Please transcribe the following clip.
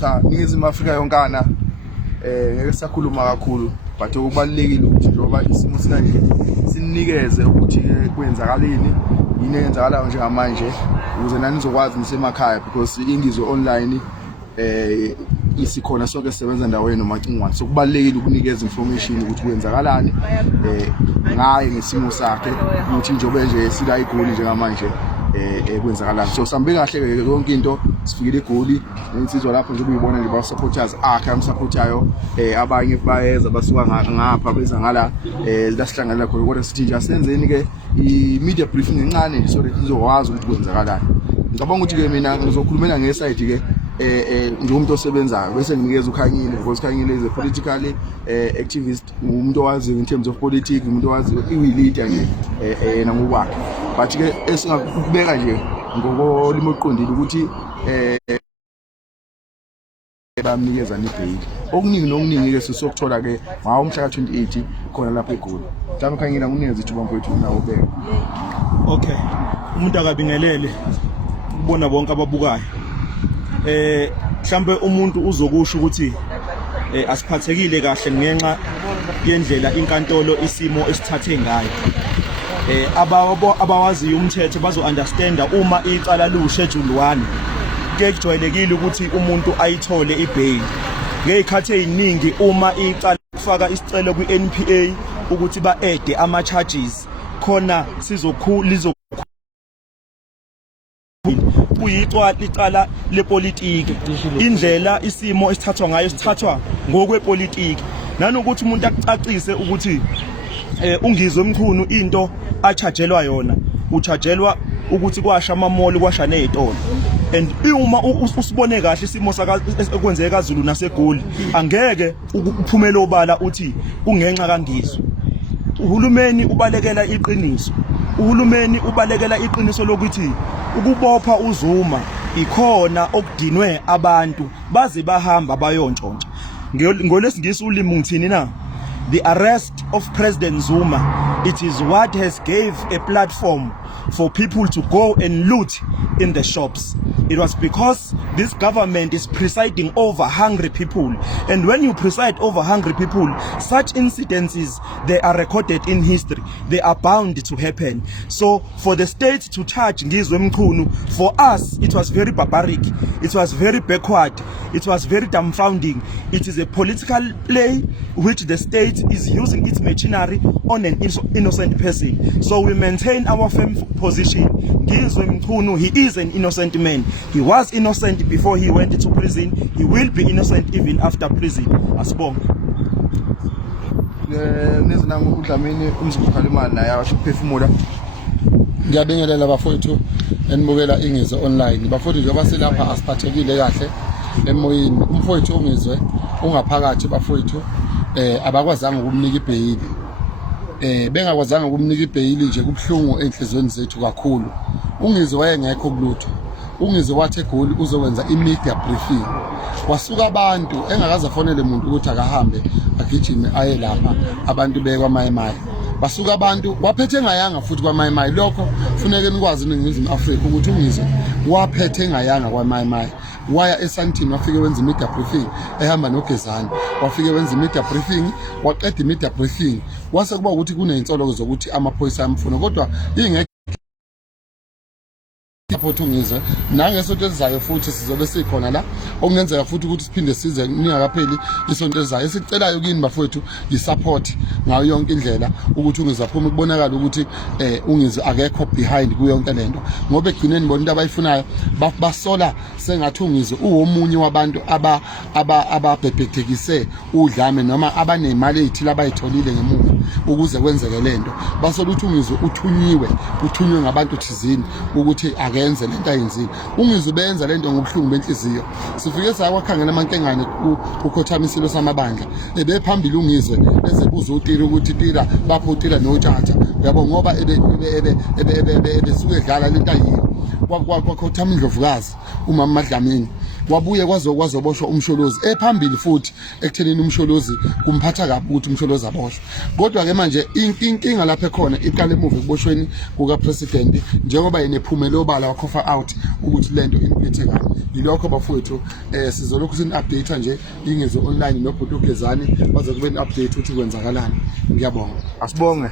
cha iNingizimu Afrika yonkana ngeke sakhuluma kakhulu but okubalekile ukuthi njengoba isimo sikanje sinikeze ukuthi kwenzakaleni yini eyenzakalayo njengamanje ukuze nani nizokwazi nisemakhaya because ingizwe online isikhona sonke sisebenza ndaweni nomacingwane so kubalekile ukunikeza information ukuthi kwenzakalani ngaye ngesimo sakhe ukuthi njobe nje sila igoli njengamanje kwenzakalani so sambe kahle yonke into sifikile egoli nensizwa lapho nje ubuyibona nje ba supporters akhe amsupportayo abanye bayeza basuka ngapha beza ngala lasihlangana khona kodwa sithi nje asenzeni ke I media briefing encane so that izokwazi ukuthi kwenzakalani ngicabanga ukuthi ke mina ngizokhulumela ngeside ke njengomuntu osebenzayo bese nginikeza uKhanyile because Khanyile is a political activist umuntu owazi in terms of politics umuntu owazi ileader nje yena ngokwakhe but ke esingakubeka nje ngokolimo oqondile ukuthi bamnikeza nebail okuningi nokuningi ke sisokuthola ke ngawo umhla ka28 khona lapha eGoli mhlawumbe Khanyile nginikeza ithuba mfowethu nawo ubeka okay umuntu akabingelele ubona bonke ababukayo mhlambe umuntu uzokusho ukuthi asiphathekile kahle ngenxa yendlela inkantolo isimo esithathe ngayo abawazi umthetho bazo understanda uma icala lu-schedule 1 kujwayelekile ukuthi umuntu ayithole ibail ngezikhathi eziningi uma icala kufaka isicelo kwiNPA ukuthi ba-add ama charges khona icala lepolitiki indlela isimo esithathwa ngayo sithathwa ngokwepolitiki nanokuthi umuntu akucacise ukuthi ungizwe emkhulu into achajelwa yona uchajelwa ukuthi kwasha amamoli kwasha nezitolo and uma usibone kahle isimo sakwenzeka kaZulu naseGoli angeke ukuphumela obala uthi kungenxa kaNgizwe uhulumeni ubalekela iqiniso uhulumeni ubalekela iqiniso lokuthi ukubopha uZuma ikhona okudinwe abantu baze bahamba bayontshontsha ngolesingisi ulimi ngithini na the arrest of President Zuma it is what has gave a platform for people to go and loot in the shops. It was because this government is presiding over hungry people, and when you preside over hungry people, such incidences, they are recorded in history. They are bound to happen. So for the state to charge Ngizwe Mkhunu, for us it was very barbaric, it was very backward, it was very dumbfounding. It is a political play which the state is using its machinery on an innocent person. So we maintain our firm position. Ngizwe Mkhunu, he is an innocent man. He was innocent before he went to prison. He will be innocent even after prison. Asibonge. Nezinanga uDlamini umzukulu imali naye asho ukuphefumula. Ngiyabingelela bafowethu enibukela iNgizwe online. Bafowethu njengoba silapha asiphathekile kahle emoyeni. Umfowethu ongizwe ungaphakathi bafowethu abakwazanga ukumnika ibail. Bengakwazanga ukumnika ibail nje kubhlungu enhlizweni zethu kakhulu. Ungizwe wayengekho kulutho. Ungizwe wathi eGoli uzokwenza imedia briefing wasuka abantu engakaze afonele umuntu ukuthi akahambe agijime aye lapha abantu bekwa Mayemaye basuka abantu waphethe ngayanga futhi kwa Mayemaye lokho kufuneka nikwazi iNingizimu Afrika ukuthi Ungizwe waphethe ngayanga kwa Mayemaye waya eSandton wafike wenza imedia briefing ehamba noGezani wafike wenza imedia briefing waqeda imedia briefing wase kuba ukuthi kuneyinsoloko zokuthi amaphoyisa amfuna kodwa ingeke support Ungizwe nangesonto ezayo futhi sizobe sikhona la okungenzeka futhi ukuthi siphinde size ningakapheli isonto ezayo esicelayo kini bafowethu yisupport ngayo yonke indlela ukuthi Ungizwe aphuma kubonakala ukuthi Ungizwe akekho behind kuyo yonke lento ngoba egcineni bona into abayifunayo basola sengathi Ungizwe uwomunye wabantu ababhebhethekise udlame noma abanemali ezithile abayitholile ngemuva ukuze kwenzeke lento basola ukuthi Ungizwe uthunywe ngabantu thizini ukuthi akenze lento ayenzile Ungizwe benza lento ngobhlungu benhliziyo sifike sakwakhangela amankengane ukhothamisilo samabandla ebephambili Ungizwe ezebuza uTira ukuthi Tira bapho uTira noThatha yabo ngoba ebesuke edlala lento ayiyo kwakhothama indlovukazi umama Madlamini wabuye kwazoboshwa umsholozi ephambili futhi ekuthenini umsholozi kumphatha kabi ukuthi umsholozi aboshwe kodwa ke manje inkinga lapha ekhona iqale emuva ekuboshweni kuka president njengoba yenephumela obala wakhofa out ukuthi lento imphethe kabi yilokho bafowethu sizolokhu sin update nje ingezo online nobhuti uGezani bazokube update ukuthi kwenzakalani ngiyabonga Asibonge.